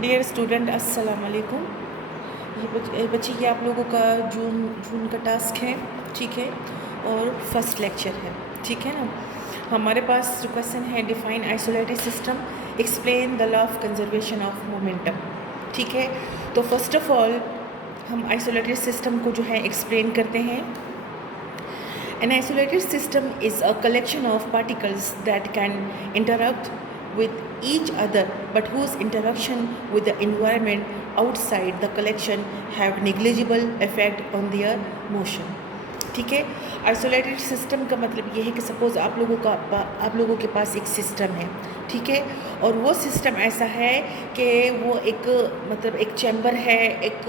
Dear student अस्सलाम वालेकुम। ये बच्ची ये आप लोगों का जून जून का टास्क है, ठीक है, और फर्स्ट लेक्चर है, ठीक है ना। हमारे पास जो क्वेश्चन है, define isolated system, explain the law of conservation of momentum, ठीक है। तो फर्स्ट ऑफ ऑल हम आइसोलेटेड सिस्टम को जो है एक्सप्लेन करते हैं। An isolated system is a collection of particles that can interact with each other but whose interaction with the environment outside the collection have negligible effect on their motion. ठीक है। Isolated system का मतलब ये है कि suppose आप लोगों के पास एक सिस्टम है, ठीक है, और वो सिस्टम ऐसा है कि वो एक मतलब एक चैम्बर है, एक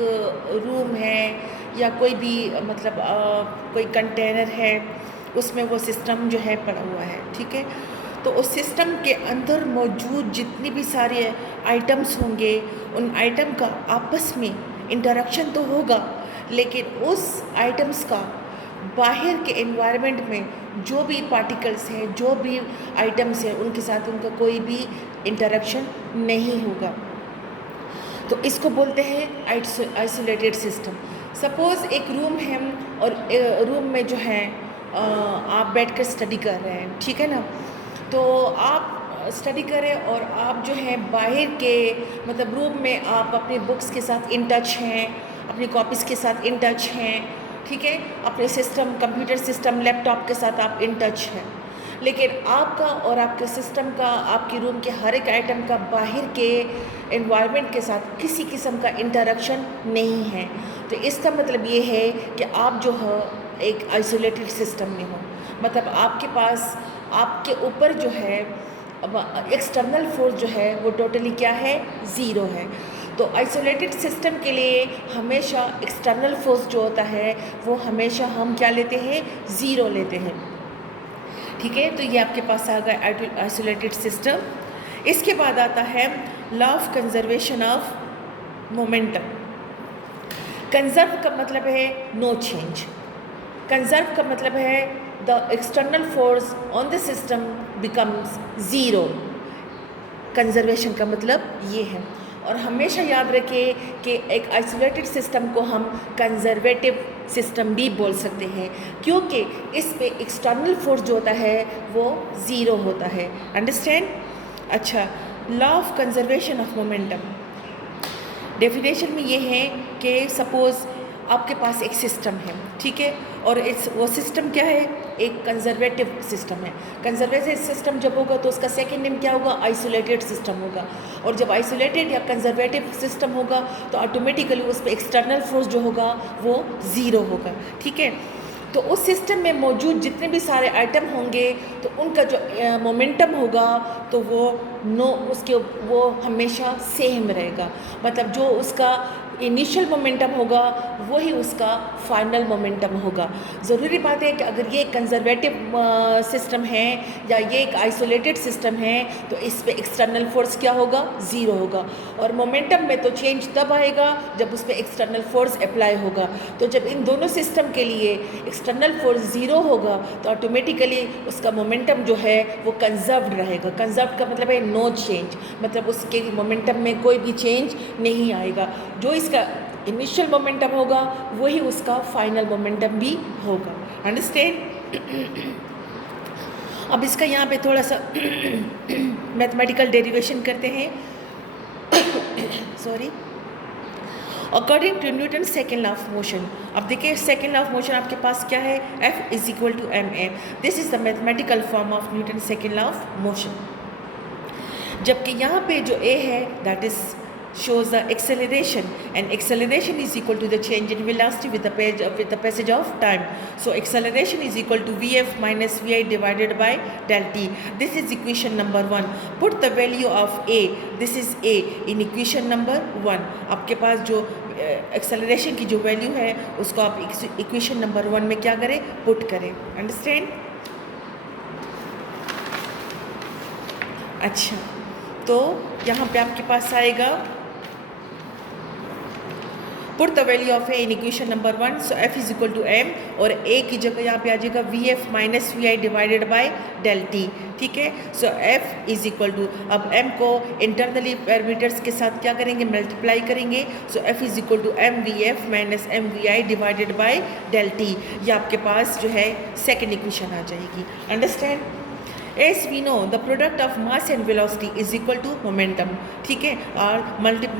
रूम है, या कोई भी मतलब कोई कंटेनर है, उसमें वो सिस्टम जो है पड़ा हुआ है, ठीक है। तो उस सिस्टम के अंदर मौजूद जितनी भी सारे आइटम्स होंगे, उन आइटम का आपस में इंटरेक्शन तो होगा, लेकिन उस आइटम्स का बाहर के एनवायरनमेंट में जो भी पार्टिकल्स हैं, जो भी आइटम्स हैं, उनके साथ उनका कोई भी इंटरेक्शन नहीं होगा। तो इसको बोलते हैं आइसोलेटेड सिस्टम। सपोज़ एक रूम है और रूम में जो है आप बैठकर स्टडी कर रहे हैं, ठीक है ना। तो आप स्टडी करें और आप जो है बाहर के मतलब रूम में आप अपनी बुक्स के साथ इन टच हैं, अपनी कॉपीज़ के साथ इन टच हैं, ठीक है, अपने सिस्टम कंप्यूटर सिस्टम लैपटॉप के साथ आप इन टच हैं, लेकिन आपका और आपके सिस्टम का, आपके रूम के हर एक आइटम का बाहर के एनवायरनमेंट के साथ किसी किस्म का इंटरेक्शन नहीं है। तो इसका मतलब ये है कि आप जो है एक आइसोलेटेड सिस्टम में हो, मतलब आपके पास आपके ऊपर जो है एक्सटर्नल फोर्स जो है वो टोटली क्या है, ज़ीरो है। तो आइसोलेटेड सिस्टम के लिए हमेशा एक्सटर्नल फोर्स जो होता है वो हमेशा हम क्या लेते हैं, ज़ीरो लेते हैं, ठीक है। तो ये आपके पास आ गया आइसोलेटेड सिस्टम। इसके बाद आता है law of conservation of momentum. Conserve का मतलब है नो चेंज, कंजर्व का मतलब है the external force on the system becomes zero. Conservation का मतलब ये है। और हमेशा याद रखिए कि एक आइसोलेटेड सिस्टम को हम कंजर्वेटिव सिस्टम भी बोल सकते हैं, क्योंकि इस पे एक्सटर्नल फोर्स जो होता है वो ज़ीरो होता है। अंडरस्टैंड? अच्छा, law of conservation of momentum definition में ये है कि सपोज़ आपके पास एक सिस्टम है, ठीक है, और वो सिस्टम क्या है, एक कंजर्वेटिव सिस्टम है। कंजर्वेटिव सिस्टम जब होगा तो उसका सेकंड नेम क्या होगा, आइसोलेटेड सिस्टम होगा। और जब आइसोलेटेड या कंजर्वेटिव सिस्टम होगा तो ऑटोमेटिकली उस पर एक्सटर्नल फोर्स जो होगा वो ज़ीरो होगा, ठीक है। तो उस सिस्टम में मौजूद जितने भी सारे आइटम होंगे तो उनका जो मोमेंटम होगा तो वो हमेशा सेम रहेगा, मतलब जो उसका इनिशियल मोमेंटम होगा वही उसका फाइनल मोमेंटम होगा। ज़रूरी बात है कि अगर ये कंजर्वेटिव सिस्टम है या ये एक आइसोलेटेड सिस्टम है तो इस पे एक्सटर्नल फोर्स क्या होगा, ज़ीरो होगा। और मोमेंटम में तो चेंज तब आएगा जब उस पर एक्सटर्नल फोर्स अप्लाई होगा। तो जब इन दोनों सिस्टम के लिए एक्सटर्नल फोर्स ज़ीरो होगा तो ऑटोमेटिकली उसका मोमेंटम जो है वो कंजर्व्ड रहेगा। कंजर्व्ड का मतलब है नो चेंज, मतलब उसके मोमेंटम में कोई भी चेंज नहीं आएगा। जो इसका इनिशियल मोमेंटम होगा वही उसका फाइनल मोमेंटम भी होगा। अंडरस्टैंड? अब इसका यहाँ पे थोड़ा सा मैथमेटिकल डेरिवेशन करते हैं। Sorry. According to Newton second law of motion, अब देखिए सेकेंड लॉ ऑफ मोशन आपके पास क्या है, F is equal to ma। This is the mathematical form of Newton second law of motion. जबकि यहाँ पे जो a है that is shows the acceleration, and acceleration is equal to the change in velocity with the passage of time. So acceleration is equal to vf minus vi divided by del t. This is equation number 1. Put the value of a, this is a, in equation number 1. आपके पास जो acceleration की जो value है उसको आप equation number 1 में क्या करें, पुट करें। अंडरस्टैंड? अच्छा, तो यहाँ पे आपके पास आएगा, put the value of A in equation number 1, so F is equal to M, और ए की जगह यहाँ पे आ जाएगा V F minus V I divided by del T, ठीक है। So F is equal to, अब एम को इंटरनली पैरामीटर्स के साथ क्या करेंगे, मल्टीप्लाई करेंगे। So F is equal to M V F minus M V I divided by del T, ये आपके पास जो है सेकेंड इक्वेशन आ जाएगी। Understand? As we know, the product of mass and velocity is equal to momentum, ठीक है, और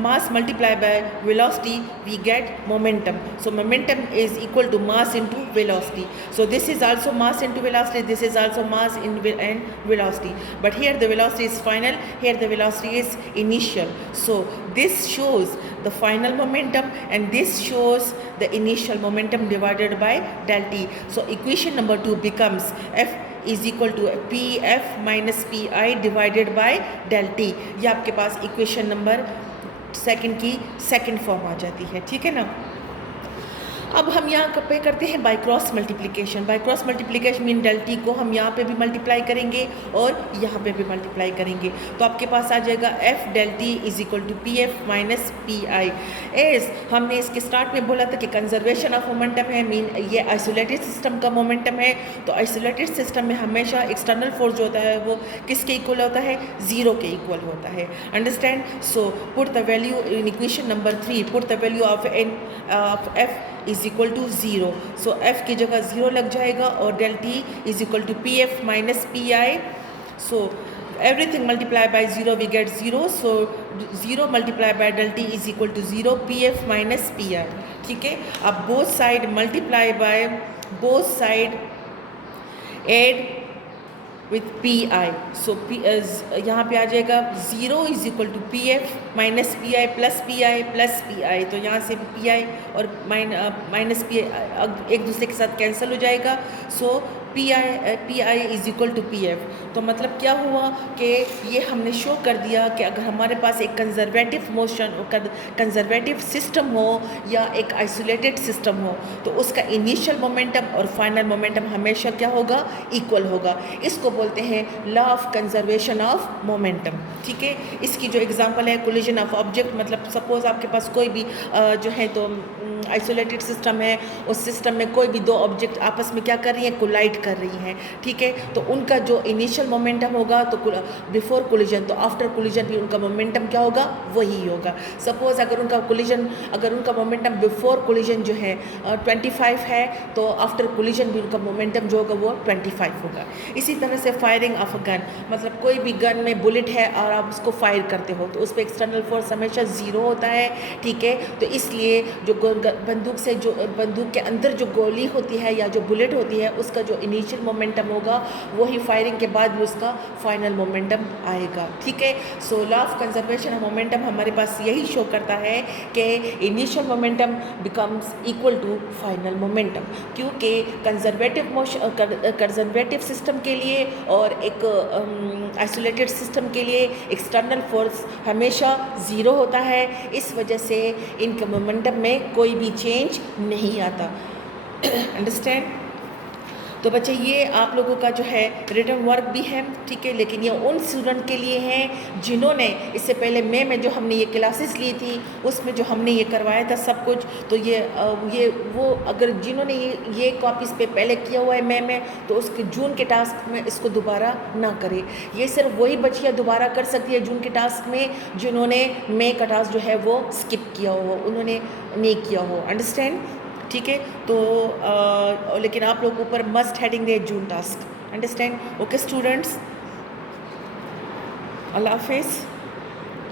mass multiply by velocity we get momentum. So momentum is equal to mass into velocity. So this is also mass into velocity, this is also mass and velocity, but here the velocity is final, here the velocity is initial. So this shows the final momentum and this shows the initial momentum divided by del t. So equation number 2 becomes F is equal to P F minus P I divided by del T, ये आपके पास equation number second की second form आ जाती है, ठीक है ना। अब हम यहाँ पे करते हैं by cross multiplication. By cross multiplication mean del T को हम यहाँ पे भी मल्टीप्लाई करेंगे और यहाँ पे भी मल्टीप्लाई करेंगे, तो आपके पास आ जाएगा F del T is equal to P F minus P I. As हमने इसके स्टार्ट में बोला था कि कंजर्वेशन ऑफ मोमेंटम है, मीन ये आइसोलेटेड सिस्टम का मोमेंटम है, तो आइसोलेटेड सिस्टम में हमेशा एक्सटर्नल फोर्स जो होता है वो किसके इक्वल होता है, ज़ीरो के इक्वल होता है। Understand? So put the value in equation number 3, put the value of F is equal to zero. So F की जगह ज़ीरो लग जाएगा और del T is equal to P F minus P I. So everything multiply by 0 we get 0, so 0 multiplied by del t is equal to 0 pf minus pi, ठीक है। अब both side multiply by both side add with pi, so यहाँ पे आ जाएगा 0 is equal to P F minus P I plus P I, तो यहाँ से पी आई और माइनस पी आई एक दूसरे के साथ कैंसिल हो जाएगा। So P I is equal to P F, तो मतलब क्या हुआ कि ये हमने शो कर दिया कि अगर हमारे पास एक कंजर्वेटिव मोशन कंजर्वेटिव सिस्टम हो या एक आइसोलेटेड सिस्टम हो तो उसका इनिशियल मोमेंटम और फाइनल मोमेंटम हमेशा क्या होगा, इक्वल होगा। इसको बोलते हैं law of conservation of momentum, ठीक है। इसकी जो एग्जांपल है कोलिजन ऑफ ऑब्जेक्ट, मतलब सपोज आपके पास कोई भी जो है तो आइसोलेटेड सिस्टम है, उस सिस्टम में कोई भी दो ऑब्जेक्ट आपस में क्या कर रही हैं, कोलाइड कर रही हैं, ठीक है। तो उनका जो इनिशियल मोमेंटम होगा तो बिफोर कोलिजन, तो आफ्टर कोलिजन भी उनका मोमेंटम क्या होगा, वही होगा। सपोज अगर उनका मोमेंटम बिफोर कोलिजन जो है 25 है तो आफ्टर कोलिजन भी उनका मोमेंटम जो होगा वो 25 होगा। इसी तरह से फायरिंग ऑफ अ गन, मतलब कोई भी गन में बुलेट है और आप उसको फायर करते हो तो उस पर एक्सटर्नल फोर्स हमेशा ज़ीरो होता है, ठीक है। तो इसलिए जो बंदूक के अंदर जो गोली होती है या जो बुलेट होती है उसका जो इनिशियल मोमेंटम होगा वही फायरिंग के बाद भी उसका फाइनल मोमेंटम आएगा, ठीक है। So law of conservation of momentum हमारे पास यही शो करता है कि initial momentum becomes equal to final momentum, क्योंकि कंजर्वेटिव सिस्टम के लिए और एक आइसोलेटेड सिस्टम के लिए एक्सटर्नल फोर्स हमेशा ज़ीरो होता है, इस वजह से इनके मोमेंटम में कोई भी चेंज नहीं आता। अंडरस्टैंड? तो बच्चे ये आप लोगों का जो है रिटन वर्क भी है, ठीक है, लेकिन ये उन स्टूडेंट के लिए हैं जिन्होंने इससे पहले मई में जो हमने ये क्लासेस ली थी उसमें जो हमने ये करवाया था सब कुछ, तो ये वो अगर जिन्होंने ये कॉपीज़ पे पहले किया हुआ है मई में तो उसके जून के टास्क में इसको दोबारा ना करें। ये सिर्फ वही बच्चियाँ दोबारा कर सकती है जून के टास्क में जिन्होंने मई का टास्क जो है वो स्किप किया हो, उन्होंने नहीं किया हो। अंडरस्टैंड? ठीक है, तो लेकिन आप लोग ऊपर मस्ट हेडिंग दे जून टास्क। अंडरस्टैंड? ओके स्टूडेंट्स, अल्लाह हाफिज़।